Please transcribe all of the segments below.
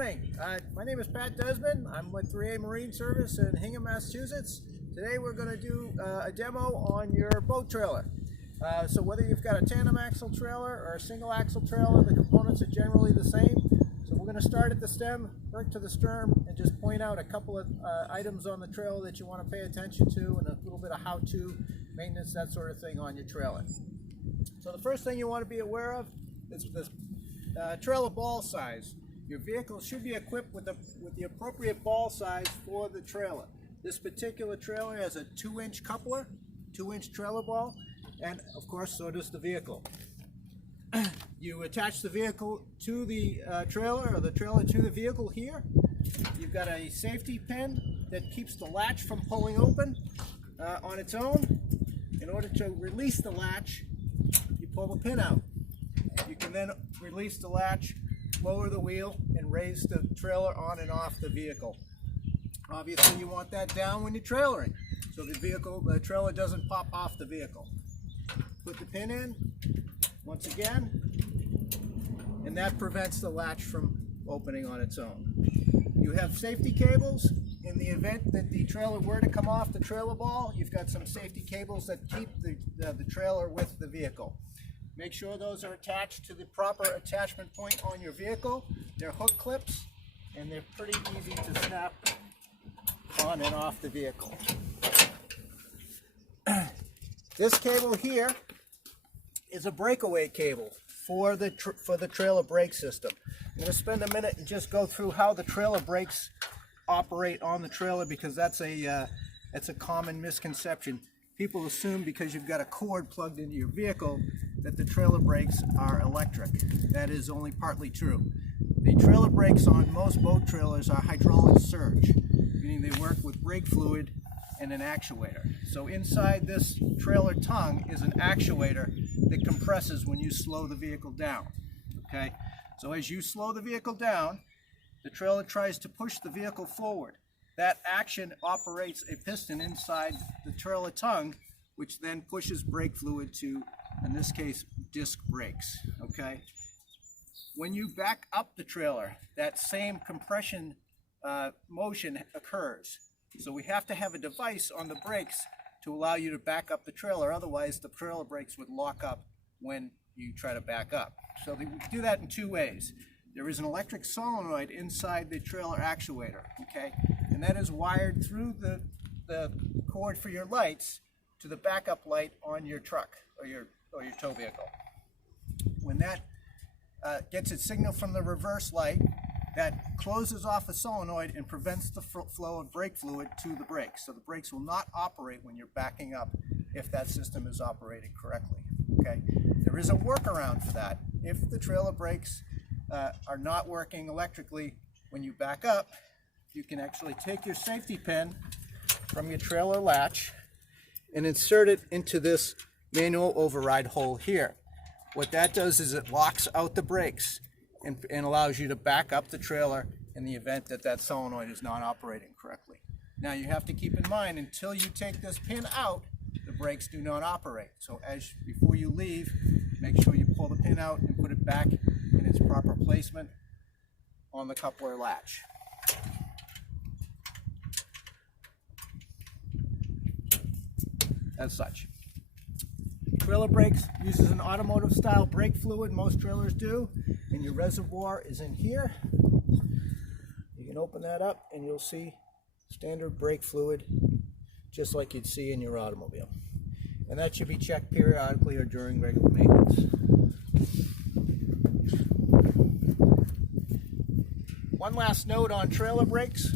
morning. My name is Pat Desmond. I'm with 3A Marine Service in Hingham, Massachusetts. Today we're going to do a demo on your boat trailer. So whether you've got a tandem axle trailer or a single axle trailer, the components are generally the same. So we're going to start at the stem, work to the stern, and just point out a couple of items on the trailer that you want to pay attention to, and a little bit of how-to, maintenance, that sort of thing on your trailer. So the first thing you want to be aware of is this trailer ball size. Your vehicle should be equipped with the appropriate ball size for the trailer. This particular trailer has a 2-inch coupler, 2-inch trailer ball, and of course so does the vehicle. You attach the vehicle to the trailer, or the trailer to the vehicle here. You've got a safety pin that keeps the latch from pulling open on its own. In order to release the latch, you pull the pin out. You can then release the latch, lower the wheel, and raise the trailer on and off the vehicle. Obviously you want that down when you're trailering, so the trailer doesn't pop off the vehicle. Put the pin in, once again, and that prevents the latch from opening on its own. You have safety cables. In the event that the trailer were to come off the trailer ball, you've got some safety cables that keep the trailer with the vehicle. Make sure those are attached to the proper attachment point on your vehicle. They're hook clips, and they're pretty easy to snap on and off the vehicle. This cable here is a breakaway cable for the trailer brake system. I'm going to spend a minute and just go through how the trailer brakes operate on the trailer, because that's a common misconception. People assume because you've got a cord plugged into your vehicle that the trailer brakes are electric. That is only partly true. The trailer brakes on most boat trailers are hydraulic surge, meaning they work with brake fluid and an actuator. So inside this trailer tongue is an actuator that compresses when you slow the vehicle down. Okay? So as you slow the vehicle down, the trailer tries to push the vehicle forward. That action operates a piston inside the trailer tongue, which then pushes brake fluid to, in this case, disc brakes. Okay? When you back up the trailer, that same compression motion occurs. So we have to have a device on the brakes to allow you to back up the trailer. Otherwise, the trailer brakes would lock up when you try to back up. So we do that in two ways. There is an electric solenoid inside the trailer actuator, okay? And that is wired through the cord for your lights to the backup light on your truck or your tow vehicle. When that gets its signal from the reverse light, that closes off the solenoid and prevents the flow of brake fluid to the brakes. So the brakes will not operate when you're backing up if that system is operating correctly, okay? There is a workaround for that. If the trailer brakes are not working electrically when you back up, you can actually take your safety pin from your trailer latch and insert it into this manual override hole here. What that does is it locks out the brakes and allows you to back up the trailer in the event that that solenoid is not operating correctly. Now you have to keep in mind, until you take this pin out, the brakes do not operate. So before you leave, make sure you pull the pin out and put it back in its proper placement on the coupler latch. As such. Trailer brakes uses an automotive style brake fluid, most trailers do, and your reservoir is in here. You can open that up and you'll see standard brake fluid, just like you'd see in your automobile. And that should be checked periodically or during regular maintenance. One last note on trailer brakes.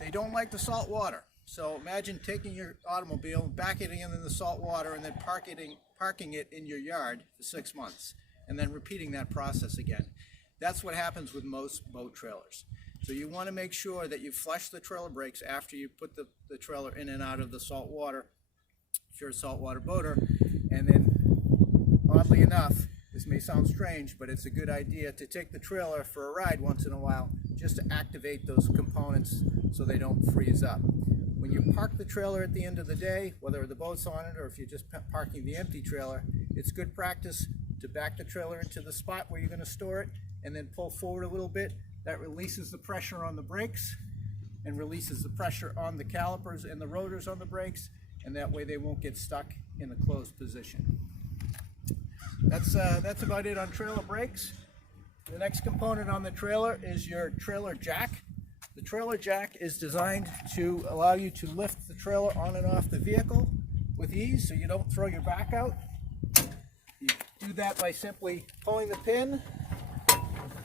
They don't like the salt water. So imagine taking your automobile, backing it in the salt water, and then parking it in your yard for 6 months, and then repeating that process again. That's what happens with most boat trailers. So you want to make sure that you flush the trailer brakes after you put the trailer in and out of the salt water, if you're a saltwater boater. And then, oddly enough, this may sound strange, but it's a good idea to take the trailer for a ride once in a while, just to activate those components so they don't freeze up. When you park the trailer at the end of the day, whether the boat's on it or if you're just parking the empty trailer, it's good practice to back the trailer into the spot where you're going to store it and then pull forward a little bit. That releases the pressure on the brakes and releases the pressure on the calipers and the rotors on the brakes, and that way they won't get stuck in the closed position. That's about it on trailer brakes. The next component on the trailer is your trailer jack. The trailer jack is designed to allow you to lift the trailer on and off the vehicle with ease so you don't throw your back out. You do that by simply pulling the pin,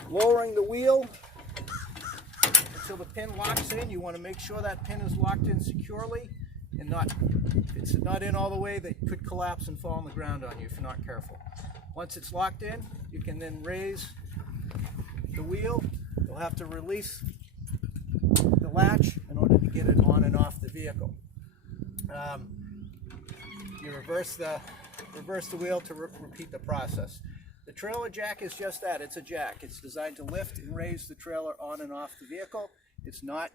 lowering the wheel until the pin locks in. You want to make sure that pin is locked in securely and it's not in all the way that it could collapse and fall on the ground on you if you're not careful. Once it's locked in, you can then raise the wheel. You'll have to release the latch in order to get it on and off the vehicle. You reverse the wheel to repeat the process. The trailer jack is just that. It's a jack. It's designed to lift and raise the trailer on and off the vehicle. It's not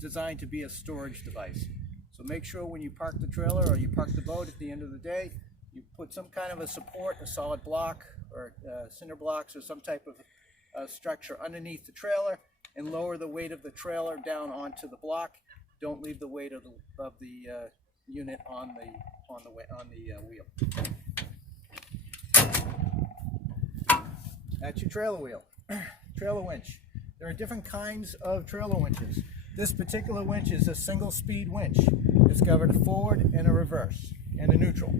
designed to be a storage device. So make sure when you park the trailer or you park the boat at the end of the day, you put some kind of a support, a solid block or cinder blocks or some type of structure underneath the trailer, and lower the weight of the trailer down onto the block. Don't leave the weight of the unit on the wheel. That's your trailer wheel. Trailer winch. There are different kinds of trailer winches. This particular winch is a single speed winch. It's covered a forward and a reverse and a neutral.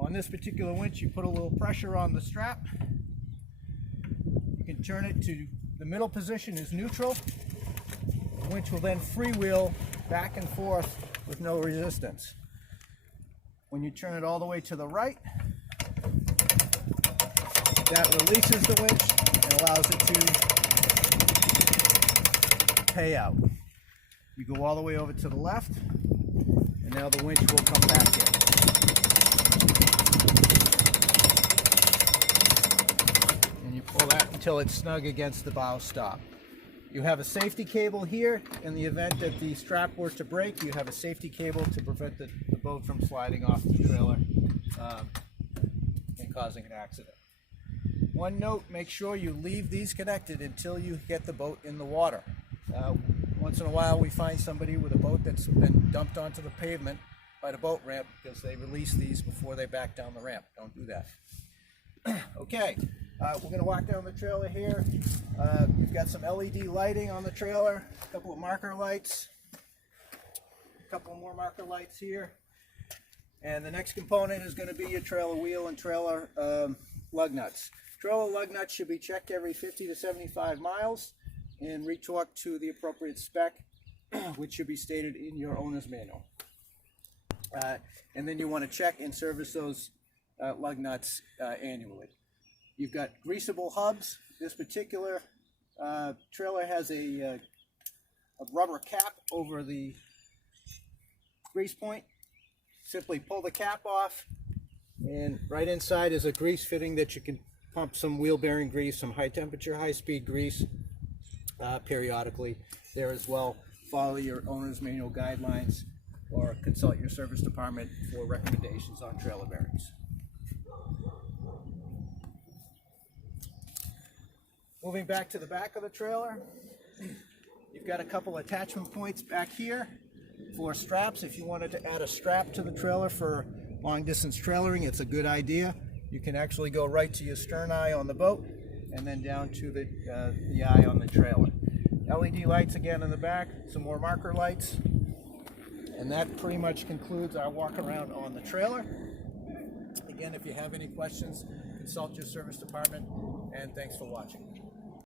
On this particular winch, you put a little pressure on the strap. You can turn it to the middle position is neutral. The winch will then freewheel back and forth with no resistance. When you turn it all the way to the right, that releases the winch and allows it to pay out. You go all the way over to the left, and now the winch will come back in. And you pull that until it's snug against the bow stop. You have a safety cable here. In the event that the strap were to break, you have a safety cable to prevent the boat from sliding off the trailer and causing an accident. One note, make sure you leave these connected until you get the boat in the water. Once in a while we find somebody with a boat that's been dumped onto the pavement by the boat ramp because they release these before they back down the ramp. Don't do that. Okay, we're going to walk down the trailer here. We've got some LED lighting on the trailer, a couple of marker lights, a couple more marker lights here. And the next component is going to be your trailer wheel and trailer lug nuts. Trailer lug nuts should be checked every 50 to 75 miles and retorqued to the appropriate spec, which should be stated in your owner's manual. And then you want to check and service those lug nuts annually. You've got greasable hubs. This particular trailer has a rubber cap over the grease point. Simply pull the cap off, and right inside is a grease fitting that you can pump some wheel bearing grease, some high temperature, high speed grease periodically there as well. Follow your owner's manual guidelines or consult your service department for recommendations on trailer bearings. Moving back to the back of the trailer, you've got a couple attachment points back here for straps. If you wanted to add a strap to the trailer for long distance trailering, it's a good idea. You can actually go right to your stern eye on the boat and then down to the eye on the trailer. LED lights again in the back, some more marker lights, and that pretty much concludes our walk around on the trailer. Again, if you have any questions, consult your service department, and thanks for watching.